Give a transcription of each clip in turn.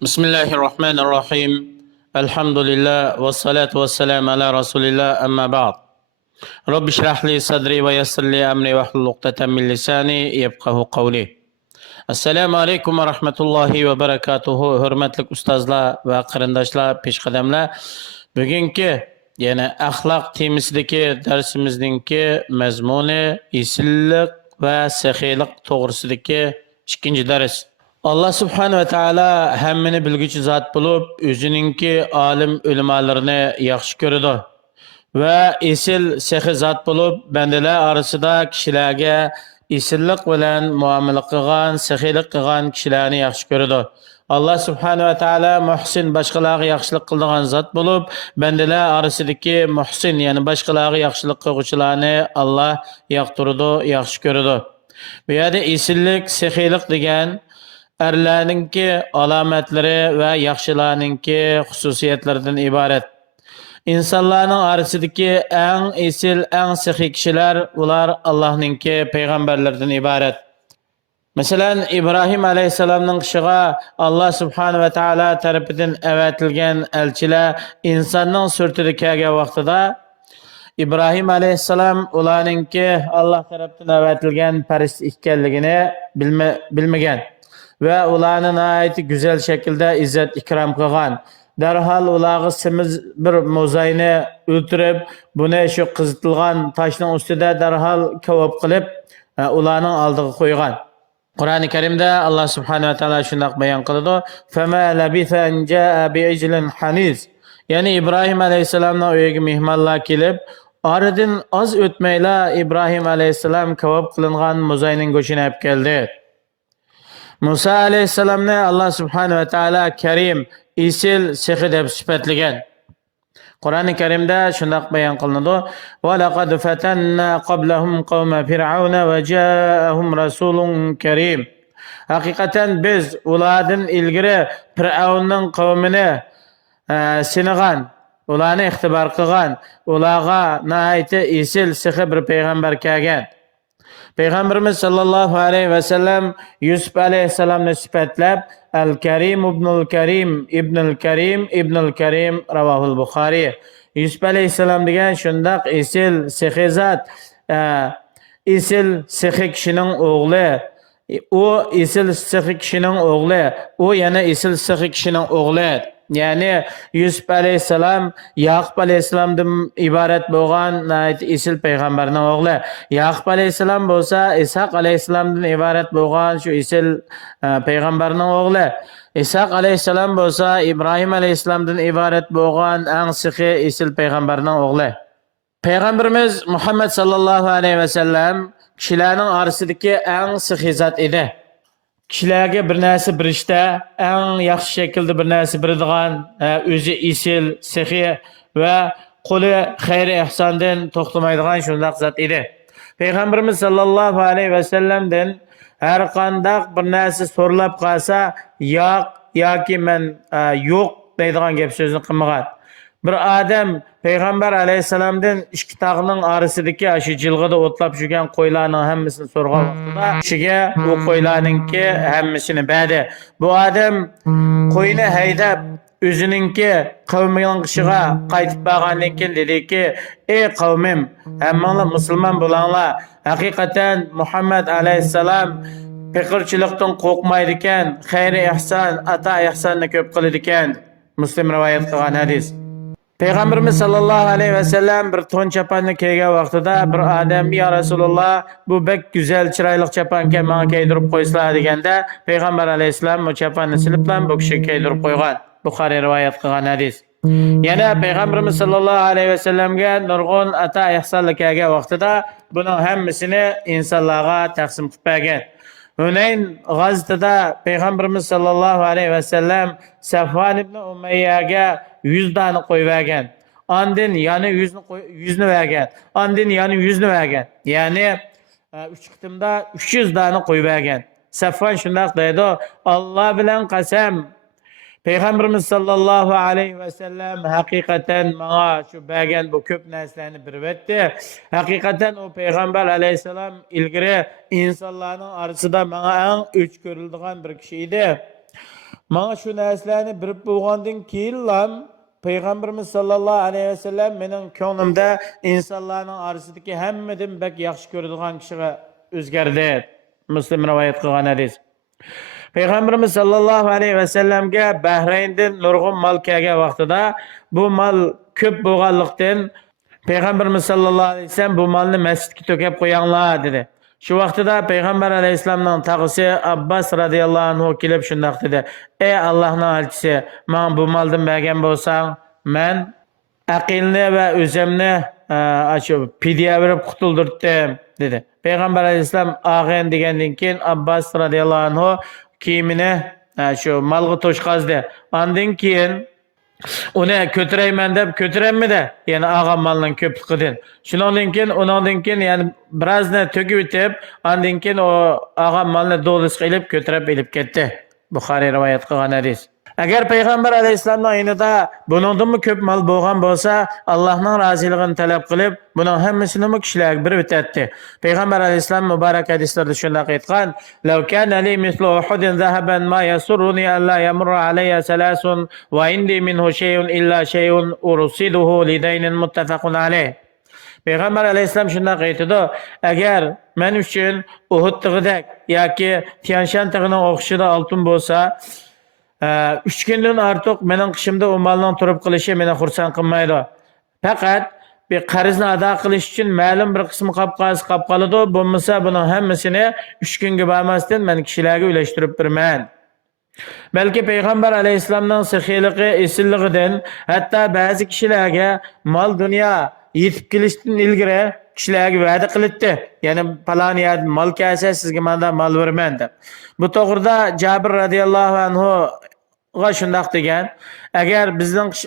بسم الله الرحمن الرحيم. الحمد لله والصلاة والسلام على رسول الله أما بعد. رب اشرح لي صدري ويسر لي أمري واحلل عقدة من لساني يفقه قولي. Assalamu alaykum va rahmatullohi va barakatuhu. Hurmatli ustozlar va qarindoshlar, peshqadamlar. Bugungi yana axloq temisidagi darsimizningki mazmuni isillik va saxiylik to'g'risidagi ikkinchi dars. Allah subhanahu va taolo hammani bilguchi zot bo'lib, o'zininki olim ulamolarini yaxshi ko'radi. Va esil saxiy zot bo'lib, bandalar orasida kishilarga isillik bilan muomala qilgan, saxiylik qilgan kishilarni yaxshi ko'radi. Allah subhanahu va taolo muhsin boshqalarga yaxshilik qiladigan zot bo'lib, bandalar orasidagi muhsin, ya'ni boshqalarga yaxshilik qiluvchilarni Allah yoqtiradi, yaxshi ko'radi. Bu yerda isillik, saxiylik degan erlarninki alomatlari va yaxshilarninki xususiyatlaridan iborat. İnsanların arasidagi eng esil, eng saxiy kishilar ular Allohninki payg'ambarlaridan iborat. Masalan, İbrahim alayhisalomning qishiga Alloh subhanahu va taolo tarafidan avatilgan elchilar insonning surtida kelgan vaqtida İbrahim alayhisalom ularninki Alloh tarafidan avatilgan farishta ekanligini bilmagan ve ularni nihoyatda go'zal shaklda izzat ikrom qilgan. Derhal ularga semiz bir mo'zayni o'ltirib, buni shu qizitilgan toshning ustida derhal kavob qilib, ularning oldiga qo'ygan. Qur'oni Karimda Alloh subhanahu va taolo shunday bayon qiladi: "Fama labitha an jaa bi'ijlin haniz." Ya'ni İbrahim alayhisalomning uyiga mehmonlar kelib, oradan oz o'tmayla İbrahim alayhisalom kavob qilingan mo'zayning go'shini olib keldi. Musa alayhisalomni Alloh subhanahu va taolo Karim, isil, saxiy deb sifatlagan. Qur'oni Karimda shunday bayon qilinadi: "Va laqad fatanna qablahum qawma fir'auna va ja'ahum rasulun karim." Haqiqatan biz ulardan ilgari Fir'avnning qavmini sinagan, ularni ixtibor qilgan, ularga nihoyatda isil, saxiy bir payg'ambar kelgan. Peygamberimiz sallallahu aleyhi ve sellem Yusuf aleyhisselam'ı sifatlab El-Kerim ibnul Kerim ibnul Kerim ibnul Kerim Ravahul Bukhari. Yusuf aleyhisselam degan shundoq isil saxiy zot, isil saxiy kishining o'g'li. U isil saxiy kishining o'g'li, u yana isil saxiy kishining o'g'li. Yani Yusuf aleyhisselam Yaqub aleyhisselamdan ibaret bo'lgan isil payg'ambarning o'g'li. Yaqub aleyhisselam bo'lsa İshaq aleyhisselamdan ibaret bo'lgan shu isil payg'ambarning o'g'li. İshaq aleyhisselam bo'lsa İbrahim aleyhisselamdan ibaret bo'lgan eng saxiy isil payg'ambarning o'g'li. Peygamberimiz Muhammed sallallahu aleyhi ve sellem kishilarning orasidagi eng saxiy zot edi. Kishilarga bir narsa berishda eng yaxshi shaklda bir narsa beradigan, o'zi isil, saxiy va qo'li xayr ihsondan to'xtamaydigan shunday zot edi. Payg'ambarimiz sallallohu alayhi va sallamdan har qanday bir narsa so'ralab qolsa, yo'q yoki men yo'q deydigan gap so'zni qilmagan. Bir odam Payg'ambar alayhisalomdan ikki tog'ning orasidagi shu jilg'ida o'tlab yurgan qo'ylarning hammasini so'rgan vaqtida kishiga u qo'ylarningki hammasini berdi. Bu odam qo'yni haydab o'zininki qavmining qishiga qaytib borgandan keyin dediki: "Ey qavmim, hammanglar musulmon bo'linglar. Haqiqatan Muhammad alayhisalom faqirchilikdan qo'rqmaydi ekan, xayr ihson, ata ihsonni ko'p qiladi ekan." Muslim rivoyat qilgan hadis. Peygamberimiz sallallahu aleyhi ve sellem bir ton çapanını kiygan vaqtida bir odam: "Ya Rasulullah, bu bek güzel chiroyli chapanga menga kiydirib qo'ysizlar" deganda, Peygamber aleyhisselam bu chapanni silib bilan bu kishi kiydirib qo'ygan. Buxoriy rivoyat qilgan hadis. Yana Peygamberimiz sallallahu aleyhi ve sellemga nurg'un ata ihsonlik kelgan vaqtida buning hammasini insonlarga taqsim qilib bergan. Hunayn g'azotida Peygamberimiz sallallahu aleyhi ve sellem Safvan ibn Umayyaga 100 dana qo'yib bergan. Ondan yana 100ni bergan. Ondan yana 100ni bergan. Ya'ni 3 qitimda 300 dana qo'yib bergan. Safvan shunday deydi: "Alloh bilan qasam, Peygamberimiz sallallahu aleyhi ve sellem hakikaten bana şu bergan bu ko'p narsalarni beribdi. Hakikaten o Peygamber aleyhisselam ilgari insonlarning orasida menga eng o'ch ko'riladigan bir kishi edi. Mana şu narsalarni bilib bo'lgandan keyinlam Peygamberimiz sallallohu alayhi ve sellem mening ko'nglimda insonlarning orasidagi hammadan bak yaxshi ko'radigan kishiga o'zgardi. Muslim rivoyat qilgan hadis. Peygamberimiz sallallohu alayhi ve sellemga Bahrayndan nurg'un mal kelgan vaqtida bu mal ko'p bo'lganlikdan Peygamberimiz sallallohu alayhi ve sellem bu malni masjidga to'kib qo'yinglar dedi. Şu vaqtida Peygamber aleyhisselamның tağısı Abbas radıyallahu anhu kelib shundaq dedi. Ey Allah'ın elçisi, men bu maldan bergan bo'lsam, men aqilni va o'zimni shu pidya berib qutuldirdim dedi. Peygamber aleyhisselam ağayn degandan keyin Abbas radıyallahu anhu kiyimini shu malga to'shqazdi. Ondan keyin uni ko'tarayman deb ko'taranmidi, ya'ni olgan malning ko'pligidan. Shundan keyin ya'ni birozini to'kib o'tib, ondan keyin o olgan malni do'lis qilib ko'tarib elib ketdi. Buxoriy rivoyat qilgan hadis. Agar Peygamber aleyhisselamning yonida buningdanmi ko'p mal bo'lgan bo'lsa, Allohning roziligini talab qilib, buning hammasini kishilarga berib o'tadi. Peygamber aleyhisselam muborak hadislarda shunday aytgan: "Law kana li mislu Uhudin zahaban ma yasurruni alla yamurra alayya salasun wa indi minhu shay'un illa shay'un ursiduhu lidaynin muttafaqun alayh." Peygamber aleyhisselam shunday aytdi: "Agar men uchun Uhud tig'idak yoki Tian Shan tig'ining o'xshida oltin bo'lsa, 3 kundan ortiq mening qishimda u malning turib qilishi meni xursand qilmaydi. Faqat bir qarzni ado qilish uchun ma'lum bir qismi qolib qoladi. Bo'lmasa buning hammasini 3 kunga bormasdan men kishilarga ulashtirib beraman." Balki Peygamber aleyhisselamning saxiyligi, esilligidan hatto ba'zi kishilarga mal dunyo yetib kelishdan ilgari kishilarga va'da qilibdi. Ya'ni falon yer mal kelsa sizga menda mal beraman deb. Bu to'g'rida Jabir radhiyallohu anhu shundoq degan: "Agar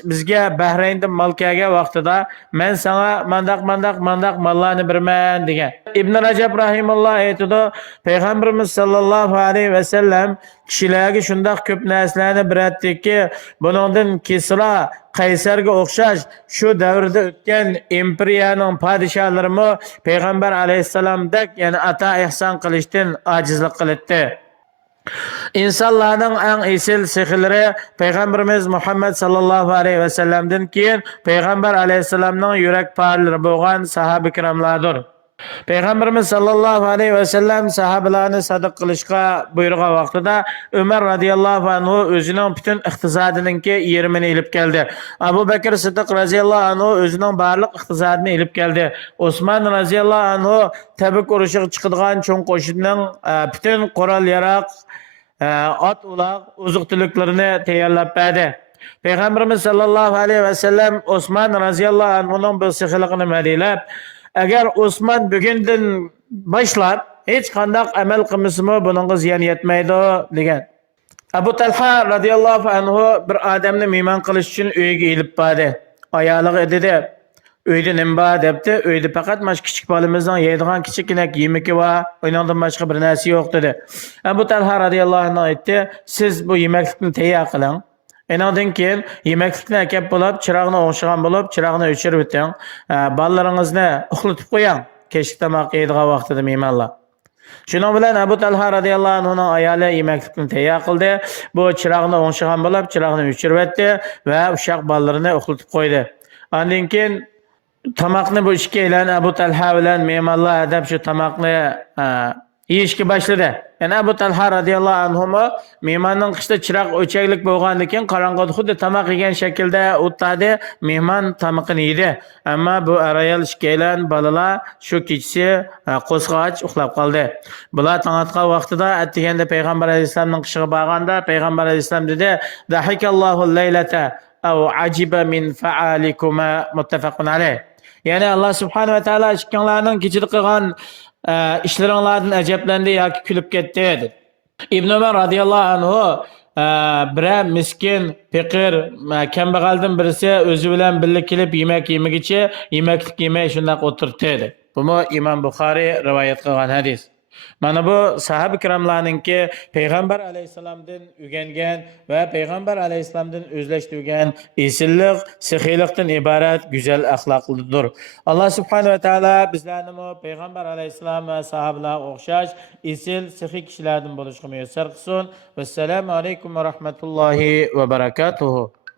bizga Bahrayndan mal kelgan vaqtida men sana mandaq mallarni beraman" degan. Ibn Rajab rahimulloh aytadi: Peygamberimiz sallallohu alayhi ve sellem kishilarga shundoq ko'p narsalarni beradiki, buningdan Kisra, Qaysarga o'xshash shu davrda o'tgan imperiyaning podshohlarimi Peygamber alayhissalomdek, ya'ni ato ihson qilishdan ojizlik qildi. İnsanların en esil sihirleri Peygamberimiz Muhammed sallallahu aleyhi ve sellem'den keyin Peygamber aleyhisselamның yürek parları bo'lgan sahabe kiramlardır. Peygamberimiz sallallahu aleyhi ve sellem sahabelarni sadık qilishga buyurgan vaqtida Ömer radıyallahu anhu o'zining bütün iqtisodiningki 20'ni ilib keldi. Abu Bakr Siddiq radıyallahu anhu o'zining barliq iqtisodini ilib keldi. Osman radıyallahu anhu Tabuk urushiga chiqadigan cho'ng qo'shinning bütün qurol yarog, at uloq, oziq-tuliklarini tayyorlab berdi. Peygamberimiz sallallahu aleyhi ve sellem Osman radıyallahu anhuning bu sihirligini madilab, agar Osman bugundan boshlab hech qanday amal qilmasmi buningga ziyon yetmaydi degan. Abu Talha radhiyallohu anhu bir odamni mehmon qilish uchun uyiga elib bordi. Ayoliga dedi: "Uyda nima bor?" debdi. "Uyda faqat mash kichik bolamizning yeydigan kichikina yemagi bor, uningdan boshqa bir narsa yo'q" dedi. Abu Talha radhiyallohu anhu aytdi: "Siz bu yemeklikni tayyor qiling. Ondan keyin yemeklikni akab bo'lib, chiroqni o'xshagan bo'lib, chiroqni o'chirib o'ting. Bolalaringizni uxlatib qo'ying. Kechki tomoq yeydigan vaqtida mehmonlar." Shuning bilan Abu Talha radhiyallohu anhuning ayoli yemeklikni tayyor qildi. Bu chiroqni o'xshagan bo'lib, chiroqni o'chirib o'tdi va uşaq bolalarini uxlatib qo'ydi. Ondan keyin tomoqni bu ikkilan Abu Talha bilan mehmonlar adab shu tomoqni yeyishga boshladi. Yani Abu Talha radhiyallohu anhu mehmonning qishda chiroq o'chaklik bo'lgandan keyin qorong'ida xuddi tomoq yegan shaklda o'tadi, mehmon tomoqini yedi. Ammo bu arayal ikkilan bolalar shu kechasi qo'zg'ach uxlab qoldi. Bular tong otgan vaqtida atdiganda Payg'ambar alayhisolamning qishiga borganda Payg'ambar alayhisolam dedi: "Dahikallohu laylata aw ajiba min fa'alikuma muttafaqun alayh." Yani Allah subhanahu wa ta'ala ishqinglarning kechida qilgan ishlaringlardan ajablendi yoki kulib ketdi dedi. İbn Ömer radıyallahu anhu bir miskin, faqir, kambag'aldan birisi o'zi bilan birga kelib yemek yemagicha yemeklik yemay shunday o'tirdi dedi. Bu İmam Buxoriy rivoyat qilgan hadis. Mana bu sahabe kiramlarninki Peygamber aleyhisselamdan ügengen ve Peygamber aleyhisselamdan özleştirgen esillik, sihiylikten ibaret güzel ahlaklıdır. Allah subhanahu ve teala bizlerni Peygamber aleyhisselam ve sahabeler okşaş, esil, sihiy kişilerden buluşku müyesser kılsın. Vesselamu aleyküm ve rahmetullahi ve berekatuhu.